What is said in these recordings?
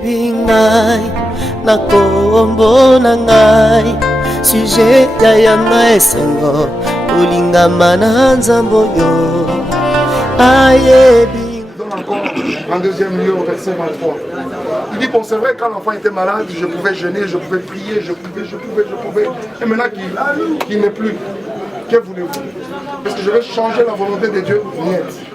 yebi ngai na kombo na ngai sujet ya yanga esengo olingama na nzambe oyo ayebi. Donne encore en deuxième lieu au verset 23. Il dit bon, c'est vrai, quand l'enfant était malade, je pouvais jeûner, je pouvais prier, je pouvais. Et maintenant qu'il n'est plus, que voulez-vous? Est-ce que je vais changer la volonté de Dieu? Niet.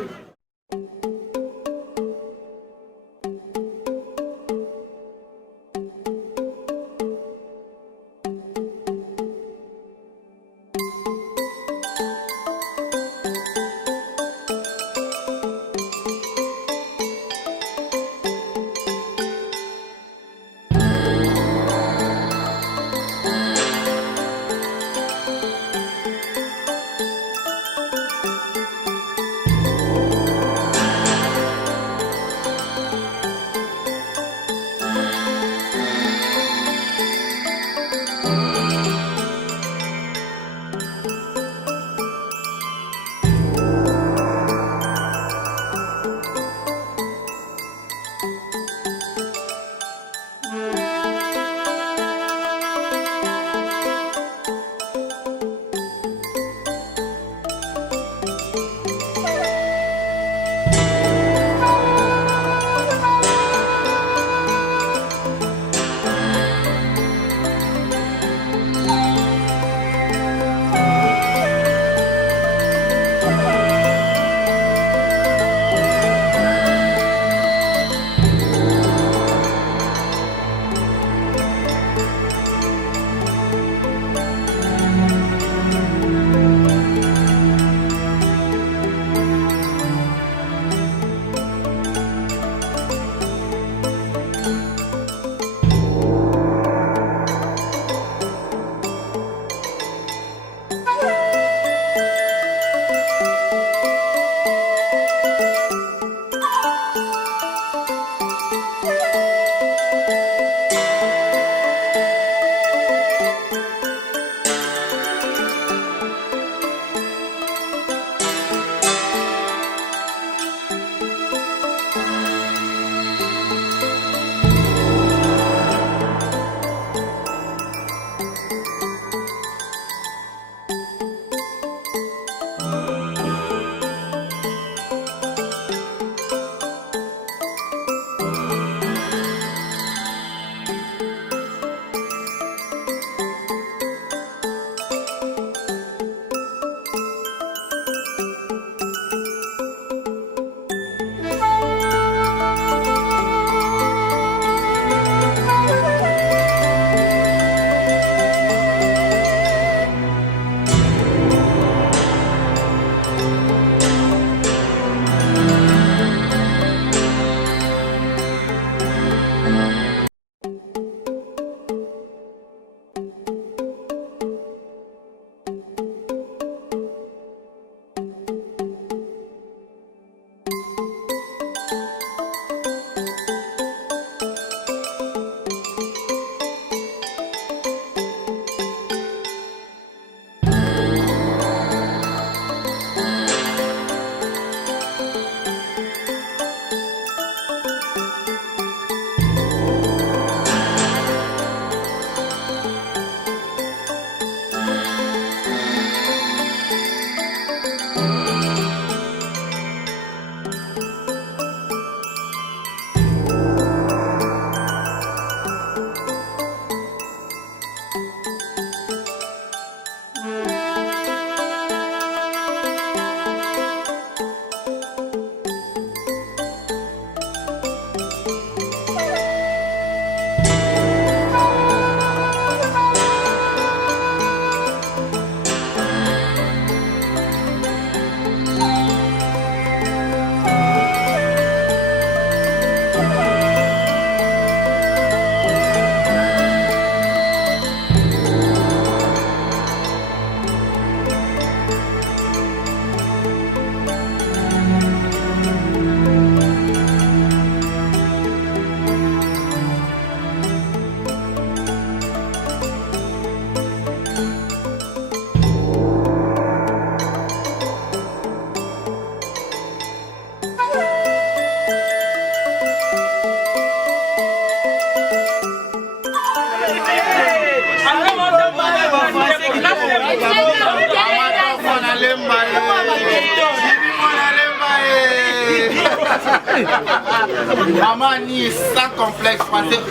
Maman ni sans complexe français.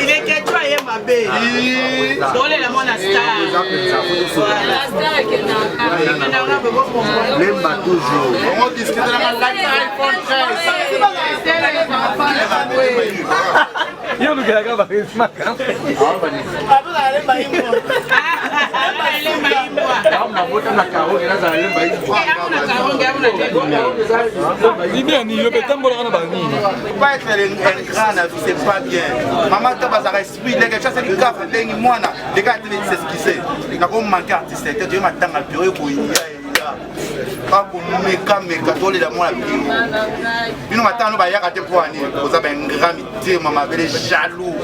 Il est que toi et ma belle. Dans les lamons la star. La star qui est L'aime toujours. On discute de la iPhone 13. Yo no quería acabar con más cam. Pas être un grand, c'est pas bien. Maman, tu vas à esprit, les gars, c'est du café, les moines, les gars, c'est ce qui c'est. Il y a comme manqué artiste, tu m'as tant à bureau pour y aller. Pas pour nous méca, tous les mois la vie. Nous m'attendons, nous va y aller pour aller. Vous avez un grand métier, maman, elle est jaloux.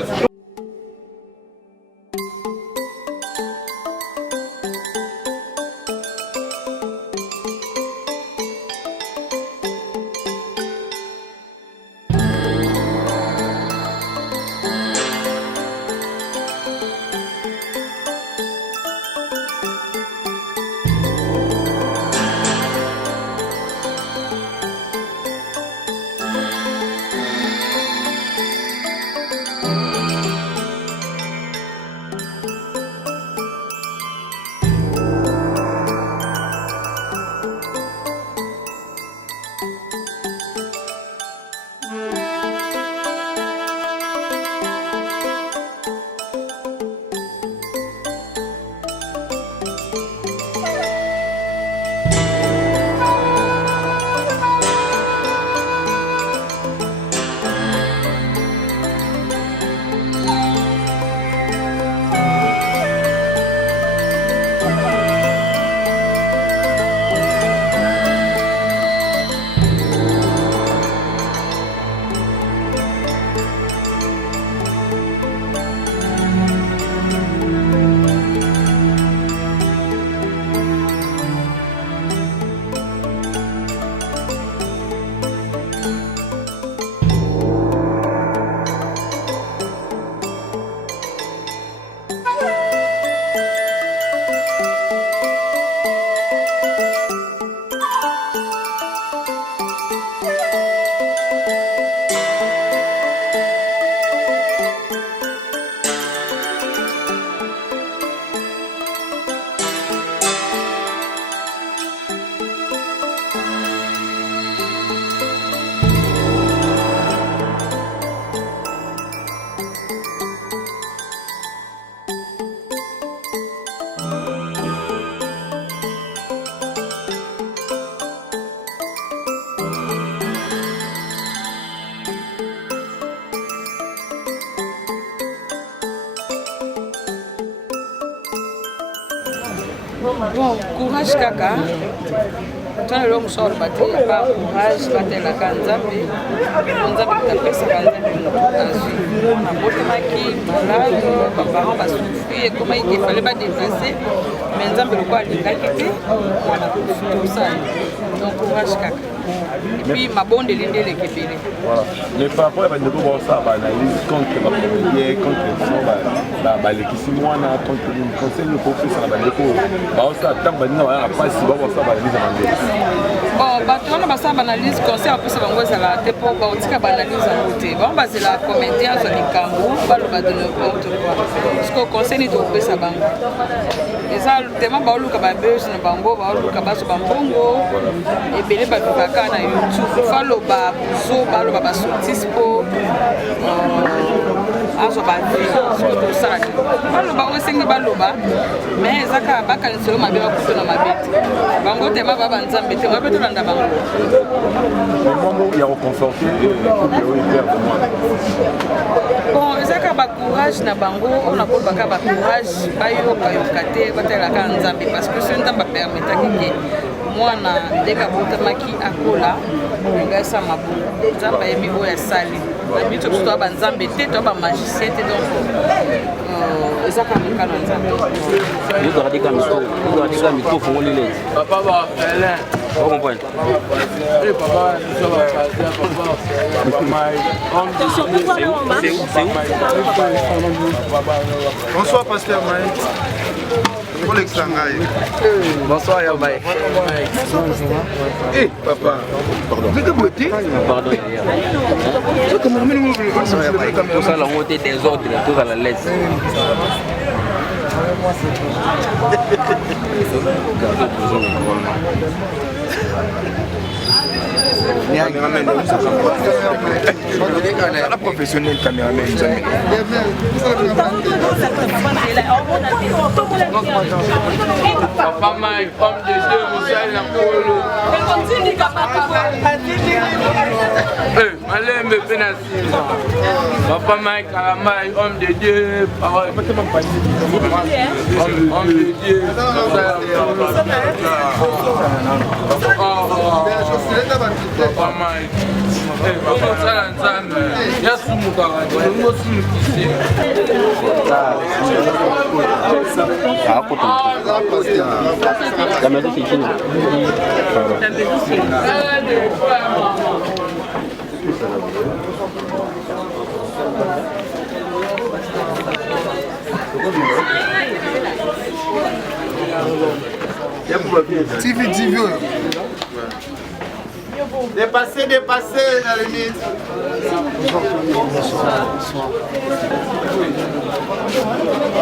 Bon, courage kaka. Tana leo mshauri bati ba courage batela kanzambe. Kanzambe tapesa kanzambe mukazi. Na bote maki malade, papa ba souffrir comment il fallait pas déplacer. Mais nzambe le quoi lingaki te wana tout ça. Donc courage kaka. Et puis ma bonde linde le kebele. Voilà. Mais par rapport à Bandeko Bonsa, analyse contre la première, contre l'équipe moana, contre le conseil de professeur à Bandeko. Bonsa, tant que Bandeko n'a pas si bon ça, analyse à Bandeko. Bon, bateau na basa analyse conseil après ça bango ezala te po ba otika ba analyse en côté. Bon bazela comédien zo likambo, ba lo ba de n'importe quoi. Parce que conseil ni to pesa bango. Eza tellement ba oluka ba buzz na bango, ba oluka ba so bambongo. Et belé ba baka na YouTube, falo ba buzo, ba lo ba sortis po. Azo ba to ça. Ba lo ba osengi ba lo ba. Mais ezaka baka nselo mabe ba kuto na mabete. Bango tema ba banzambe te ba beto landa bango. Comment il y a reconforté bon, ezaka ba courage na bango, on a pas baka ba courage ba yoka yokate batela ka nzambe parce que c'est un temps ba permettre que mwana ndeka botamaki akola ngasa mabu nzamba yemi oya sali na bitu to ba nzambe te to ba magicien te donc ezaka mukana nzambe yo radika mito fongoli le papa ba fele vous comprenez eh papa nous va faire papa Bonsoir pasteur Mike. Bonsoir Yabaye. Eh papa. Pardon. Mais que beauté. Pardon. Bonsoir Yabaye. Tout ça la montée des ordres, tout à la laisse. La professionnelle caméraman. Papa Mike, homme de Dieu, vous allez la polo. Allez me pénasser. Papa Mike, Karamai, homme de Dieu, parole. Homme de Dieu. Papa Mike. Papa Salanzame. Yasumukara. La maison c'est fini. TV. Dépassez la limite.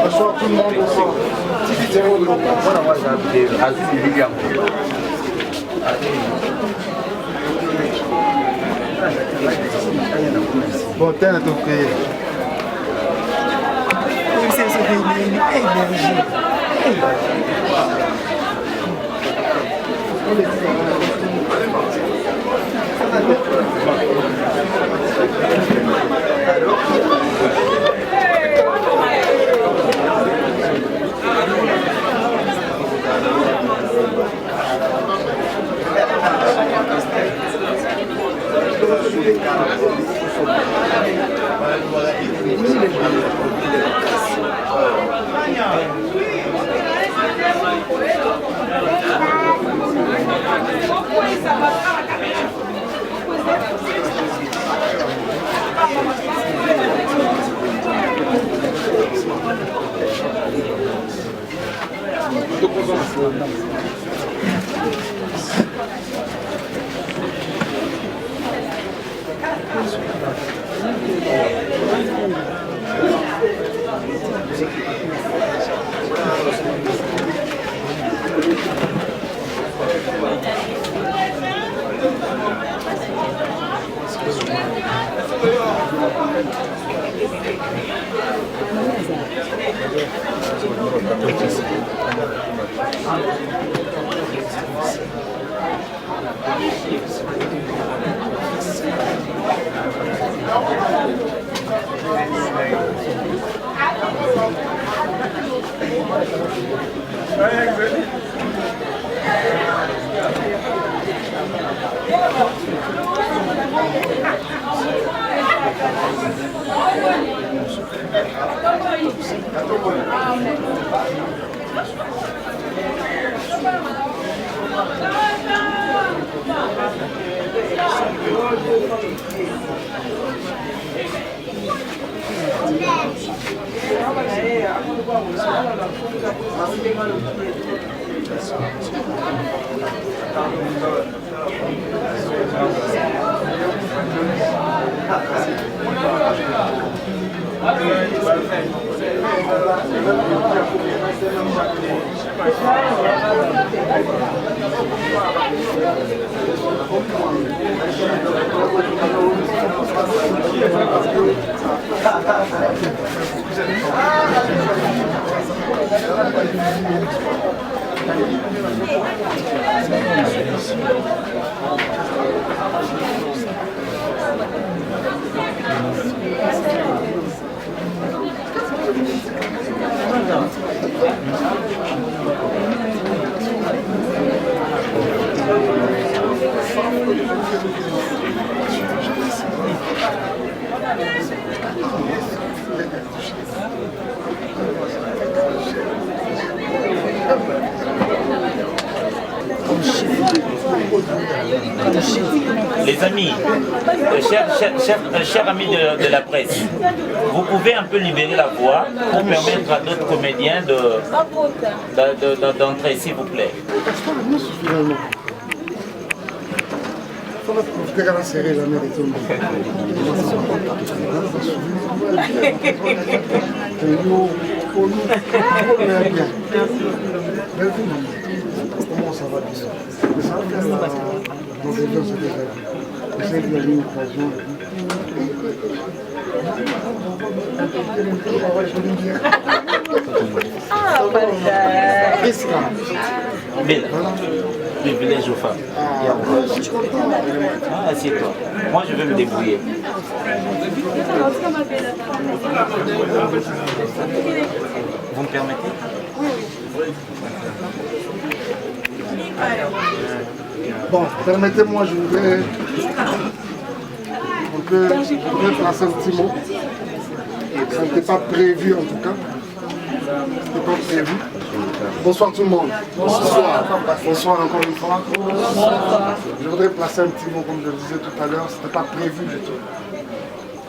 Bonsoir tout le monde, bonsoir. Bon, t'es à ton frère. amis, chers amis de la presse, vous pouvez un peu libérer la voix pour permettre à d'autres comédiens d'entrer, s'il vous plaît. Comment ça va bien? Ça va bien dans les deux, c'est déjà vu. J'ai eu une occasion. Ah, voilà. Belle, privilège aux femmes. Ah, assieds-toi. Moi, je vais me débrouiller. Vous me permettez? Bon, permettez-moi, je voudrais placer un petit mot. Ça n'était pas prévu en tout cas. C'était pas prévu. Bonsoir tout le monde. Bonsoir. Bonsoir encore une fois. Je voudrais placer un petit mot comme je le disais tout à l'heure. C'était pas prévu du tout.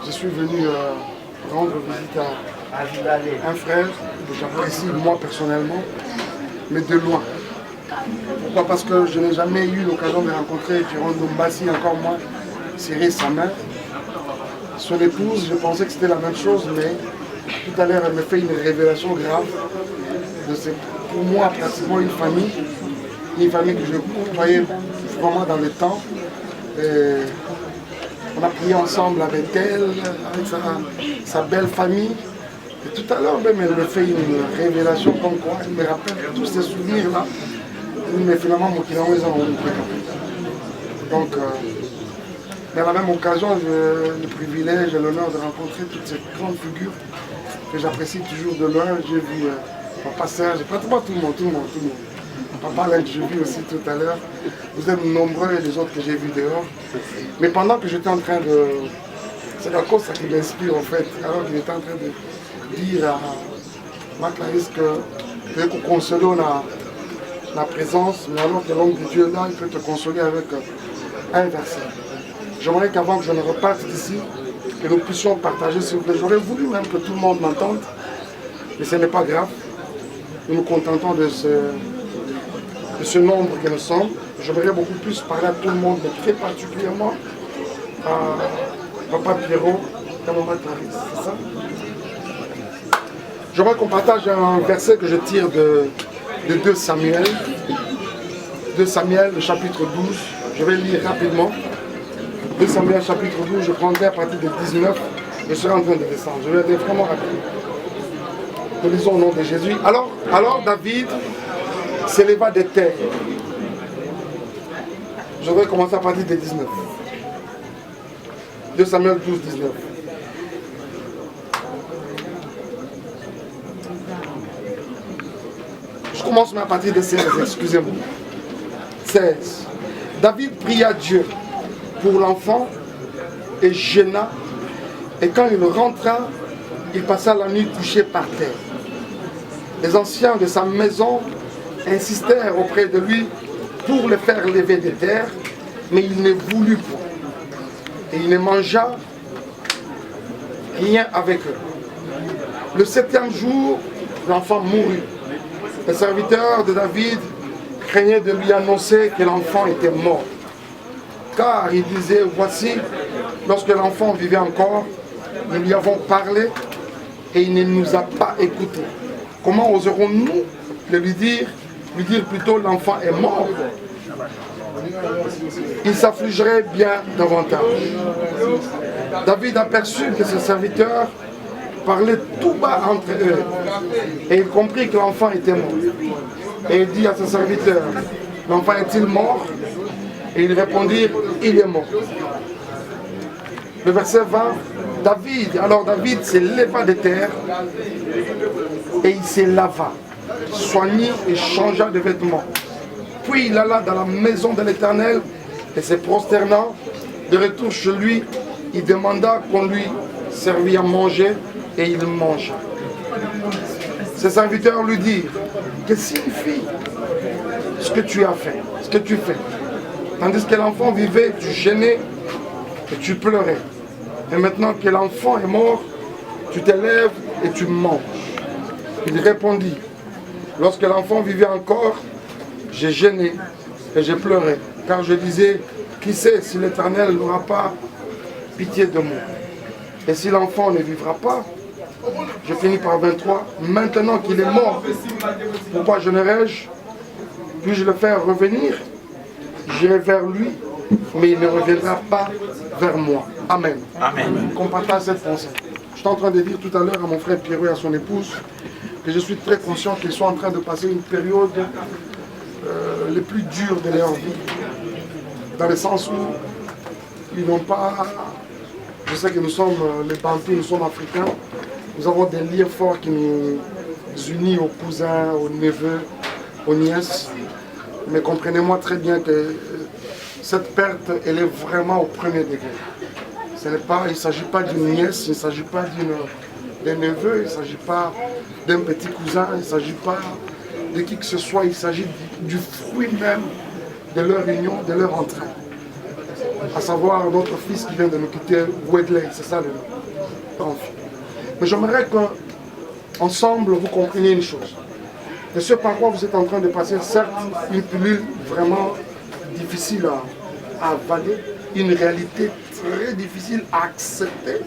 Je suis venu rendre visite à un frère que j'apprécie moi personnellement, mais de loin. Pourquoi? Parce que je n'ai jamais eu l'occasion de rencontrer Jérôme Dombassi, encore moins serrer sa main. Son épouse, je pensais que c'était la même chose, mais tout à l'heure elle me fait une révélation grave. Pour moi, pratiquement une famille que je côtoyais vraiment dans le temps. Et on a prié ensemble avec elle, avec sa belle famille. Et tout à l'heure même, elle me fait une révélation comme quoi, elle me rappelle tous ces souvenirs-là. Mais finalement, mon client est en donc, mais à la même occasion, j'ai le privilège et l'honneur de rencontrer toutes ces grandes figures que j'apprécie toujours de loin. J'ai vu Papa Serge, pratiquement tout le monde. Papa Lynch, j'ai vu aussi tout à l'heure. Vous êtes nombreux et les autres que j'ai vus dehors. Mais pendant que j'étais en train de... C'est la cause qui m'inspire en fait. Alors qu'il était en train de dire à ma Clarisse que consoler la présence, mais alors que l'homme de Dieu là, il peut te consoler avec un verset. J'aimerais qu'avant que je ne reparte d'ici, que nous puissions partager ce que j'aurais voulu même que tout le monde m'entende, mais ce n'est pas grave. Nous nous contentons de ce nombre que nous sommes. J'aimerais beaucoup plus parler à tout le monde, mais très particulièrement à Papa Pierrot et à Maman Clarisse, c'est ça? J'aimerais qu'on partage un verset que je tire de 2 Samuel. 2 Samuel, le chapitre 12. Je vais lire rapidement. 2 Samuel, chapitre 12, je prendrai à partir de 19. Je serai en train de descendre. Je vais aller vraiment rapidement. Nous lisons au nom de Jésus. Alors David s'éleva des terres. Je vais commencer à partir de 19. 2 Samuel 12, 19. Je commence à partir de 16, excusez-moi. 16. David pria Dieu pour l'enfant et jeûna. Et quand il rentra, il passa la nuit couché par terre. Les anciens de sa maison insistèrent auprès de lui pour le faire lever des terres, mais il ne voulut point. Et il ne mangea rien avec eux. Le 7e jour, l'enfant mourut. Les serviteurs de David craignaient de lui annoncer que l'enfant était mort. Car il disait, voici, lorsque l'enfant vivait encore, nous lui avons parlé et il ne nous a pas écoutés. Comment oserons-nous le lui dire plutôt l'enfant est mort? Il s'affligerait bien davantage. David aperçut que ses serviteurs parlaient tout bas entre eux et il comprit que l'enfant était mort. Et il dit à ses serviteurs, l'enfant est-il mort? Et ils répondirent, il est mort. Le verset 20, alors David se leva de terre et il se lava, soignit et changea de vêtements. Puis il alla dans la maison de l'Éternel et se prosternant, de retour chez lui, il demanda qu'on lui servît à manger et il mangea. Ses serviteurs lui dirent, que signifie ce que tu as fait, ce que tu fais? Tandis que l'enfant vivait, tu gênais et tu pleurais. Et maintenant que l'enfant est mort, tu te lèves et tu manges. Il répondit, lorsque l'enfant vivait encore, j'ai gêné et j'ai pleuré, car je disais, qui sait si l'Éternel n'aura pas pitié de moi. Et si l'enfant ne vivra pas, je finis par 23, maintenant qu'il est mort, pourquoi générais-je? Puis-je le faire revenir? J'irai vers lui, mais il ne reviendra pas vers moi. Amen. Amen. Qu'on partage cette pensée. J'étais en train de dire tout à l'heure à mon frère Pierrot et à son épouse que je suis très conscient qu'ils sont en train de passer une période les plus dures de leur vie. Dans le sens où ils n'ont pas... Je sais que nous sommes les Bantous, nous sommes africains. Nous avons des liens forts qui nous unissent aux cousins, aux neveux, aux nièces. Mais comprenez-moi très bien que cette perte, elle est vraiment au premier degré. Il ne s'agit pas d'une nièce, il ne s'agit pas d'un neveu, il ne s'agit pas d'un petit cousin, il ne s'agit pas de qui que ce soit, il s'agit du fruit même de leur union, de leur entraide. À savoir notre fils qui vient de nous quitter, Wedley, c'est ça le grand fils. Mais j'aimerais qu'ensemble vous compreniez une chose. De ce par quoi vous êtes en train de passer, certes, une pilule vraiment difficile à avaler, une réalité très difficile à accepter.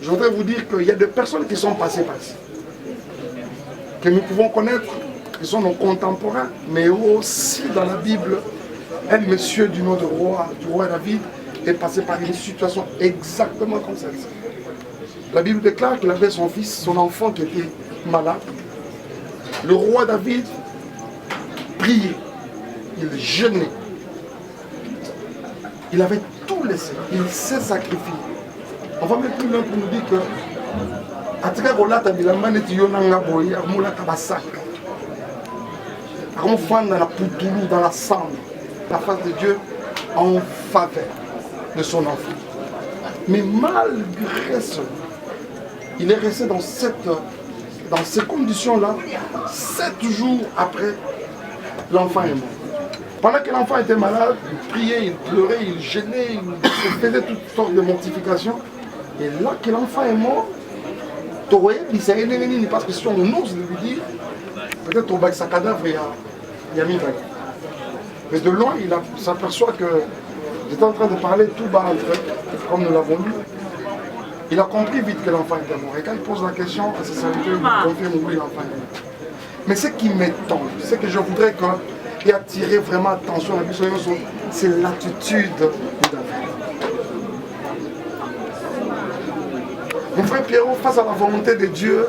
Je voudrais vous dire qu'il y a des personnes qui sont passées par ici, que nous pouvons connaître, qui sont nos contemporains, mais aussi dans la Bible, un monsieur du nom du roi David est passé par une situation exactement comme celle-ci. La Bible déclare qu'il avait son fils, son enfant qui était malade. Le roi David priait, il jeûnait. Il avait tout laissé, il s'est sacrifié. On va même plus loin pour nous dire que dans la poutoulou, dans la cendre, la face de Dieu en faveur de son enfant. Mais malgré cela, il est resté dans ces conditions-là, 7 jours après, l'enfant est mort. Pendant que l'enfant était malade, il priait, il pleurait, il gênait, il faisait toutes sortes de mortifications. Et là que l'enfant est mort, parce que si on ose lui dire, peut-être au bac sa cadavre, il y a mis bac. Mais de loin, il s'aperçoit que j'étais en train de parler tout bas entre eux, comme nous l'avons lu. Il a compris vite que l'enfant était mort. Et quand il pose la question à ses serviteurs, il confirme oui, l'enfant est mort. Mais ce qui m'étonne, ce que je voudrais et attirer vraiment attention à la vie, c'est l'attitude de David. Mon frère Pierrot, face à la volonté de Dieu,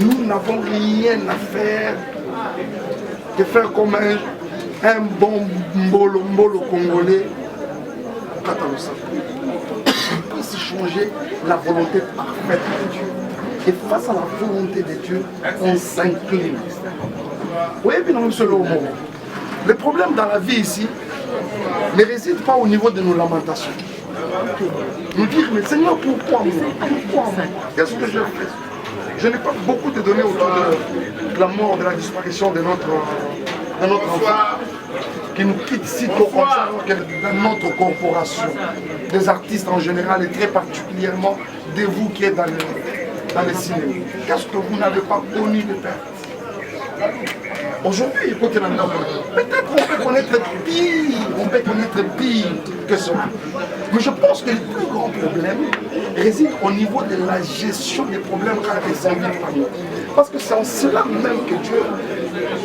nous n'avons rien à faire que faire comme un bon mbolo congolais. Il faut changer la volonté parfaite de Dieu. Et face à la volonté de Dieu, on s'incline. Oui, bien selon moi. Le problème dans la vie ici ne réside pas au niveau de nos lamentations. Nous dire, mais Seigneur, pourquoi moi? Qu'est-ce que je fais? Je n'ai pas beaucoup de données autour de la mort, de la disparition de notre enfant qui nous quitte si tôt comme ça, alors que dans notre corporation, des artistes en général et très particulièrement de vous qui êtes dans les cinémas. Qu'est-ce que vous n'avez pas connu de perte? Aujourd'hui, peut-être on peut connaître pire que cela. Mais je pense que le plus grand problème réside au niveau de la gestion des problèmes quand ils sont par nous. Parce que c'est en cela même que Dieu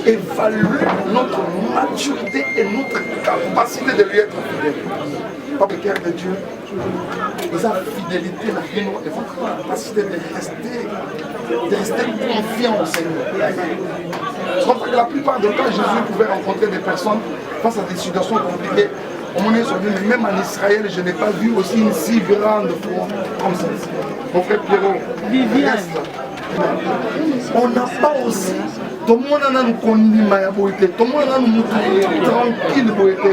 évalue notre maturité et notre capacité de lui être fidèle. Pas le cœur de Dieu, sa fidélité et votre capacité de rester confiant au Seigneur. Je comprends que la plupart du temps, Jésus pouvait rencontrer des personnes face à des situations compliquées. Mais même en Israël, je n'ai pas vu aussi une si grande foi comme celle-ci. Mon frère Pierrot, reste. On n'a pas aussi. Tout le monde a nous connu, tout le monde a nous tranquille.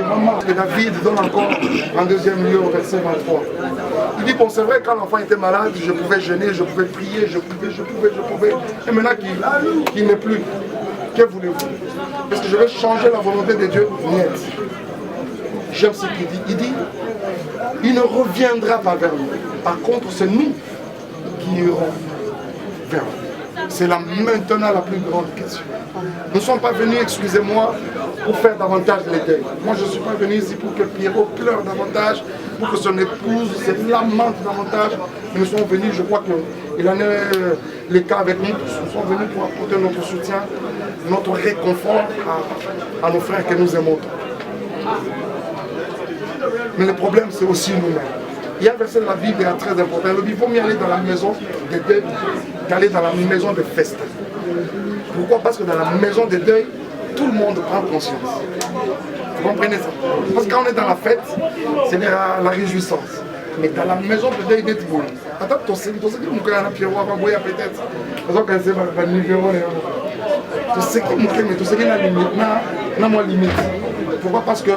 Maman, que David donne encore en 2e lieu au verset 23. Il dit, bon, c'est vrai, quand l'enfant était malade, je pouvais jeûner, je pouvais prier, je pouvais. Et maintenant qu'il n'est plus, que voulez-vous? Est-ce que je vais changer la volonté de Dieu? Niet. J'aime ce qu'il dit. Il dit, il ne reviendra pas vers nous. Par contre, c'est nous qui irons vers lui. C'est maintenant la plus grande question. Nous ne sommes pas venus, excusez-moi, pour faire davantage les deuils. Moi, je ne suis pas venu ici pour que Pierrot pleure davantage, pour que son épouse se lamente davantage. Mais nous sommes venus, je crois qu'il en est les cas avec nous. Nous sommes venus pour apporter notre soutien, notre réconfort à nos frères que nous aimons. Mais le problème, c'est aussi nous-mêmes. Il y a un verset de la Bible très important. Il faut mieux aller dans la maison des deuils qu'aller dans la maison des festins. Pourquoi? Parce que dans la maison des deuils, tout le monde prend conscience. Vous comprenez ça? Parce que quand on est dans la fête, c'est la réjouissance. Mais dans la maison de deuil, il est bon. Attends, tu sais que mon Pierrot va boire peut-être. Parce que c'est pas numéro. Tu sais que mon mais tu sais qu'il y a limite. Non, moi limite. Pourquoi? Parce que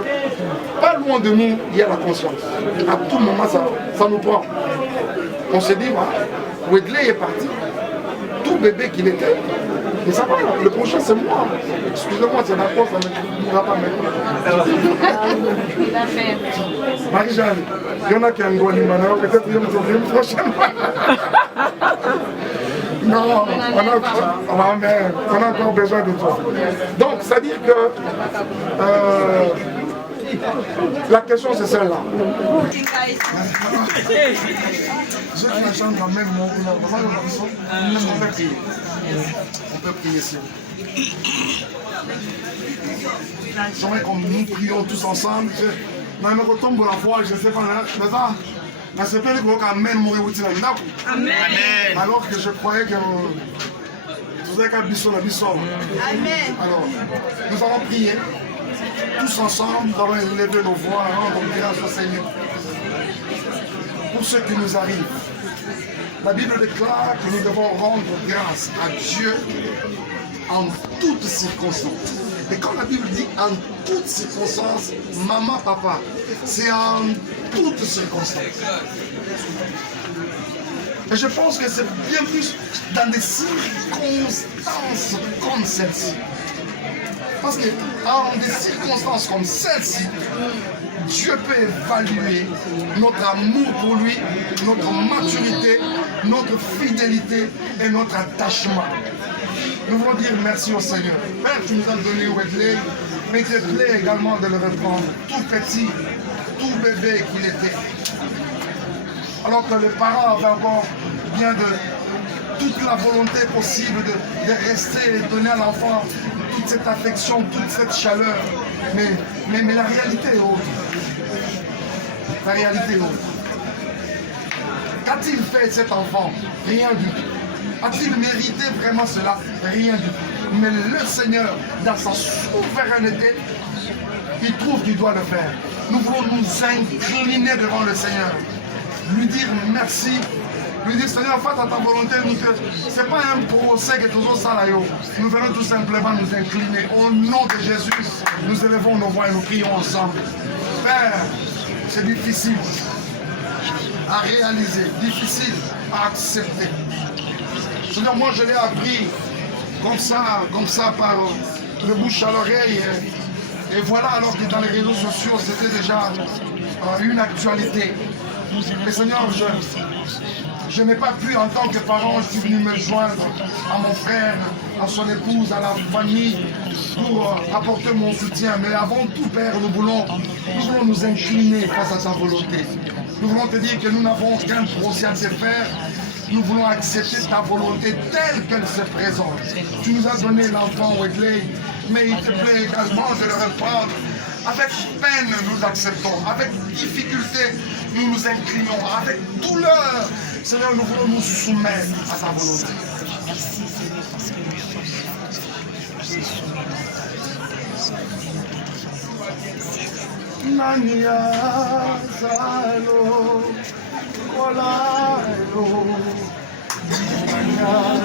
pas loin de nous, il y a la conscience. À tout moment, ça nous prend. On se dit, Wedley est parti. Tout bébé qu'il était, mais ça va, le prochain c'est moi. Excusez-moi, c'est d'accord, ça ne mourra pas maintenant. Marie-Jeanne, il y en a qui ont un gros limaneur, peut-être qu'ils vont me dire prochainement. Non, on a encore besoin de toi. Donc, c'est-à-dire que la question c'est celle-là. Ceux qui la chantent quand même, on peut prier sur vous. J'aimerais que nous prions tous ensemble. Mais on tombe la foi, je ne sais pas, mais ça. Mais c'est pas le Amen mourir au Tina. Amen. Alors que je croyais que vous avez qu'à bisson la bisson. Amen. Alors, nous allons prier. Tous ensemble, nous allons élever nos voix, rendre grâce au Seigneur. Pour ce qui nous arrive. La Bible déclare que nous devons rendre grâce à Dieu en toutes circonstances. Et quand la Bible dit en toutes circonstances, maman, papa, c'est en toutes circonstances. Et je pense que c'est bien plus dans des circonstances comme celle-ci. Parce que dans des circonstances comme celle-ci, Dieu peut évaluer notre amour pour lui, notre maturité, notre fidélité et notre attachement. Nous voulons dire merci au Seigneur. Père, tu nous as donné Wedley, mais il te plaît également de le reprendre, tout petit, tout bébé qu'il était. Alors que les parents avaient encore bien de toute la volonté possible de rester et donner à l'enfant toute cette affection, toute cette chaleur. Mais la réalité est autre. La réalité est autre. Qu'a-t-il fait cet enfant? Rien du tout. A-t-il mérité vraiment cela? Rien du tout. Mais le Seigneur, dans sa souveraineté, il trouve qu'il doit le faire. Nous voulons nous incliner devant le Seigneur. Lui dire merci. Lui dire, Seigneur, face à ta volonté, ce n'est pas un procès que tous ça là. Nous venons tout simplement nous incliner. Au nom de Jésus, nous élevons nos voix et nous prions ensemble. Père, c'est difficile à réaliser, difficile à accepter. Seigneur, moi je l'ai appris comme ça par le bouche à l'oreille. Et voilà, alors que dans les réseaux sociaux, c'était déjà une actualité. Et Seigneur, je n'ai pas pu, en tant que parent, je suis venu me joindre à mon frère, à son épouse, à la famille, pour apporter mon soutien. Mais avant tout, Père, nous voulons nous incliner face à sa volonté. Nous voulons te dire que nous n'avons aucun procès à te faire. Nous voulons accepter ta volonté telle qu'elle se présente. Tu nous as donné l'enfant Wedley, mais il te plaît également de le reprendre. Avec peine, nous acceptons. Avec difficulté, nous nous inclinons. Avec douleur, Seigneur, nous voulons nous soumettre à ta volonté. Mania Zalo Kolalo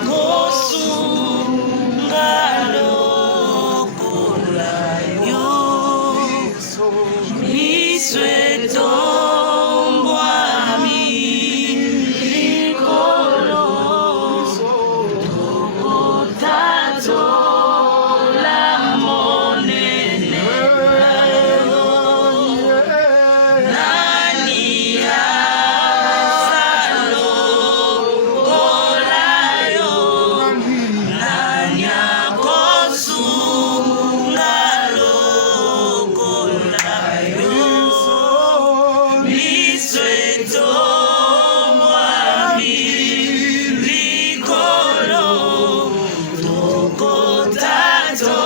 Kosungalo Kolayo Misweto Nani Misweto mwami likolo tokotato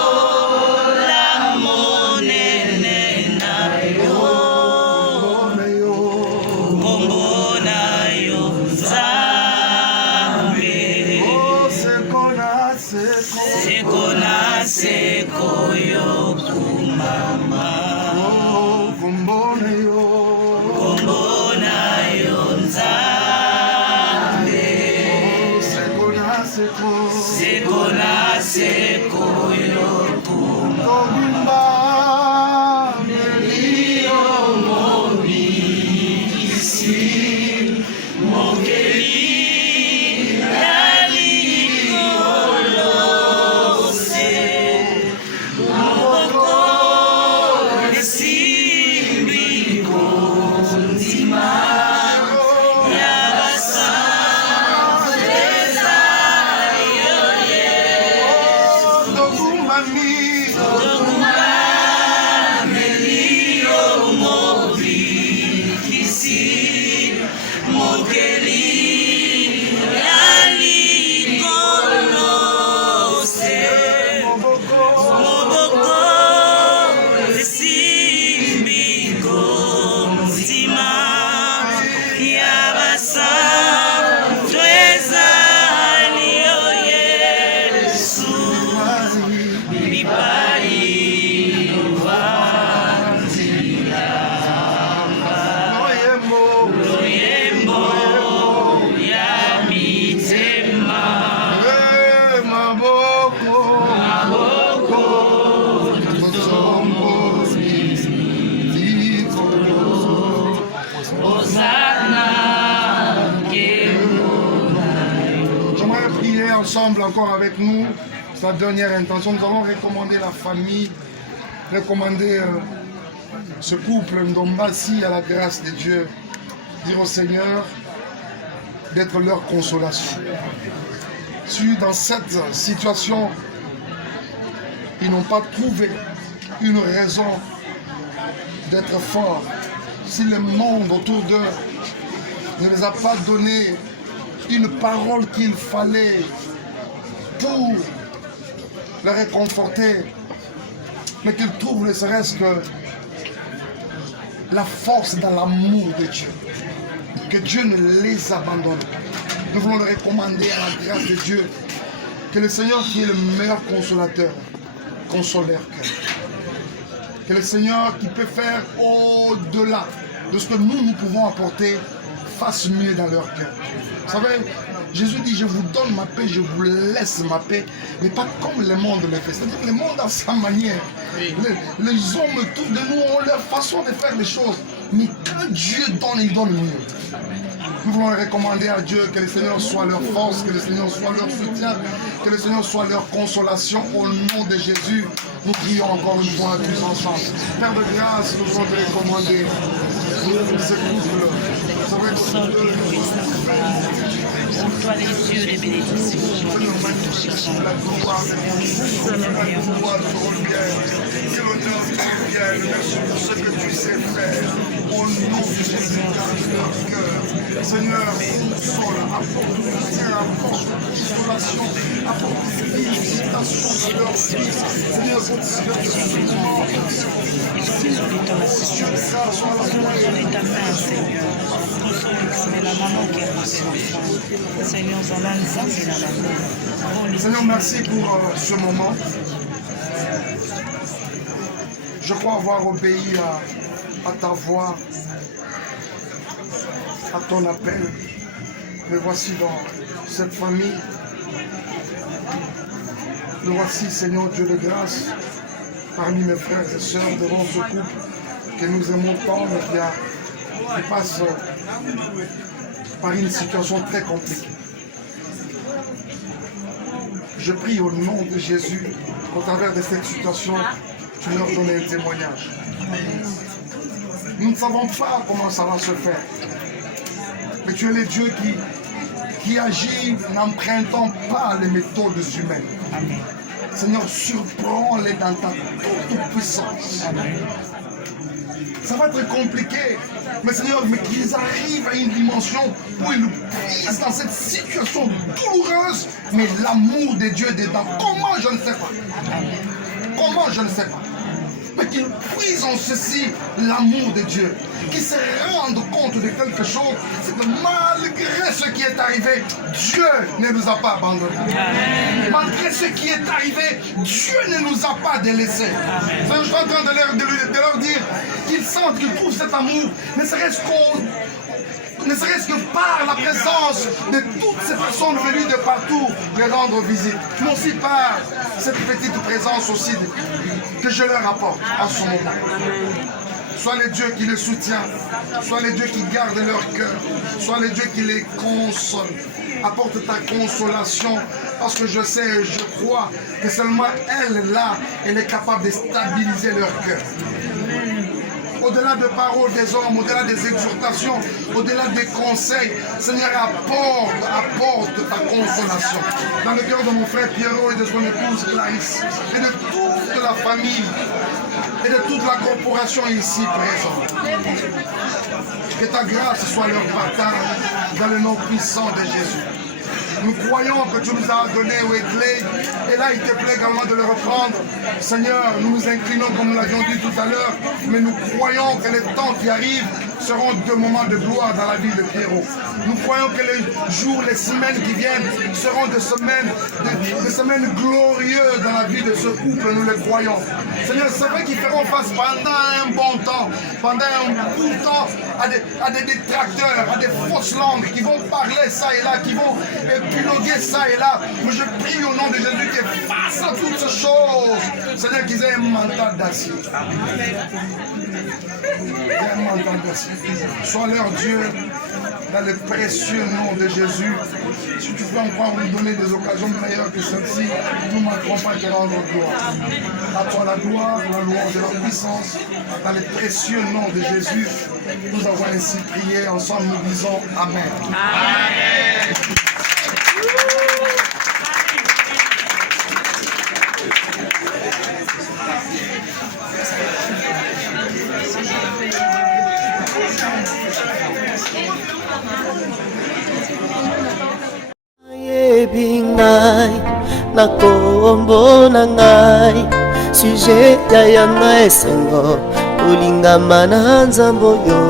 la monene na yo kombo na yo Nzambe seko na seko yo kumama kombo na yo Nzambe seko na seko yo kumama melio mobikisi mokeli yalikolo moko esimbiko nzima yabasa eza yoye melio mobikisi mokeli yalikolo moboko esimbiko nzima yabasa twezali yo Yesu bipai loyembo ya mitema maboko J'aimerais prier ensemble encore avec nous. Sa dernière intention, nous allons recommander la famille, recommander ce couple Ndombasi à la grâce de Dieu. Dire au Seigneur d'être leur consolation. Si dans cette situation, ils n'ont pas trouvé une raison d'être forts, si le monde autour d'eux ne les a pas donné une parole qu'il fallait pour les réconforter, mais qu'ils trouvent ne serait-ce que la force dans l'amour de Dieu. Que Dieu ne les abandonne pas. Nous voulons le recommander à la grâce de Dieu. Que le Seigneur, qui est le meilleur consolateur, console leur cœur. Que le Seigneur, qui peut faire au-delà de ce que nous pouvons apporter, fasse mieux dans leur cœur. Vous savez, Jésus dit, je vous donne ma paix, je vous laisse ma paix, mais pas comme le monde le fait. C'est-à-dire que le monde a sa manière. Les hommes autour de nous ont leur façon de faire les choses. Mais quand Dieu donne, il donne mieux. Nous voulons recommander à Dieu que le Seigneur soit leur force, que le Seigneur soit leur soutien, que le Seigneur soit leur consolation. Au nom de Jésus, nous prions encore une fois tous ensemble. Père de grâce, nous voulons te recommander ce couple. Pour toi les yeux, les bénédictions, la gloire, que l'honneur te revienne. Merci pour ce que tu sais faire. Au nom de Jésus, dans leur cœur. Seigneur, console, apporte le soutien, apporte l'isolation, apporte l'irritation de leur fils. Seigneur, Seigneur, merci pour ce moment. Je crois avoir obéi à ta voix, à ton appel. Me voici dans cette famille. Me voici, Seigneur Dieu de grâce, parmi mes frères et sœurs, devant ce couple que nous aimons tant, mais qui passe par une situation très compliquée. Je prie au nom de Jésus, qu'au travers de cette situation, tu leur donnes un témoignage. Nous ne savons pas comment ça va se faire. Mais tu es le Dieu qui agit n'empruntant pas les méthodes humaines. Amen. Seigneur, surprends-les dans ta toute puissance. Amen. Ça va être compliqué. Mais Seigneur, mais qu'ils arrivent à une dimension où ils nous brisent dans cette situation douloureuse, mais l'amour de Dieu est dedans. Comment, je ne sais pas. Comment, je ne sais pas. Mais qu'ils puissent en ceci l'amour de Dieu, qu'ils se rendent compte de quelque chose, c'est que malgré ce qui est arrivé, Dieu ne nous a pas abandonnés. Malgré ce qui est arrivé, Dieu ne nous a pas délaissés. Je suis en train de leur dire qu'ils sentent, qu'ils trouvent cet amour, ne serait-ce que par la présence de toutes ces personnes venues de partout les rendre visite, mais aussi par cette petite présence aussi que je leur apporte en ce moment. Soit les dieux qui les soutiennent, soit les dieux qui gardent leur cœur, soit les dieux qui les consolent. Apporte ta consolation, parce que je sais et je crois que seulement elle, là, elle est capable de stabiliser leur cœur. Au-delà des paroles des hommes, au-delà des exhortations, au-delà des conseils, Seigneur, apporte ta consolation. Dans le cœur de mon frère Pierrot et de son épouse Clarisse, et de toute la famille, et de toute la corporation ici présente. Que ta grâce soit leur partage dans le nom puissant de Jésus. Nous croyons que tu nous as donné Wesley, et là il te plaît également de le reprendre. Seigneur, nous nous inclinons comme nous l'avions dit tout à l'heure, mais nous croyons que les temps qui arrivent seront de moments de gloire dans la vie de Pierrot. Nous croyons que les jours, les semaines qui viennent seront des semaines glorieuses dans la vie de ce couple, nous le croyons. Seigneur, c'est vrai qu'ils feront face pendant un bon temps, pendant un bout de temps à des détracteurs, à des fausses langues qui vont parler ça et là, qui vont épiloguer ça et là. Mais je prie au nom de Jésus que face à toutes ces choses, Seigneur, qu'ils aient un mental d'acier. Sois leur Dieu dans le précieux nom de Jésus. Si tu peux encore nous donner des occasions meilleures que celle-ci, nous ne manquerons pas de rendre gloire. À toi la gloire, la louange et la puissance. Dans le précieux nom de Jésus, nous avons ainsi prié ensemble, nous disons Amen. Amen. Yebi ngai na kombo na ngai sujet ya ngai esengo olingama na nzambo yo.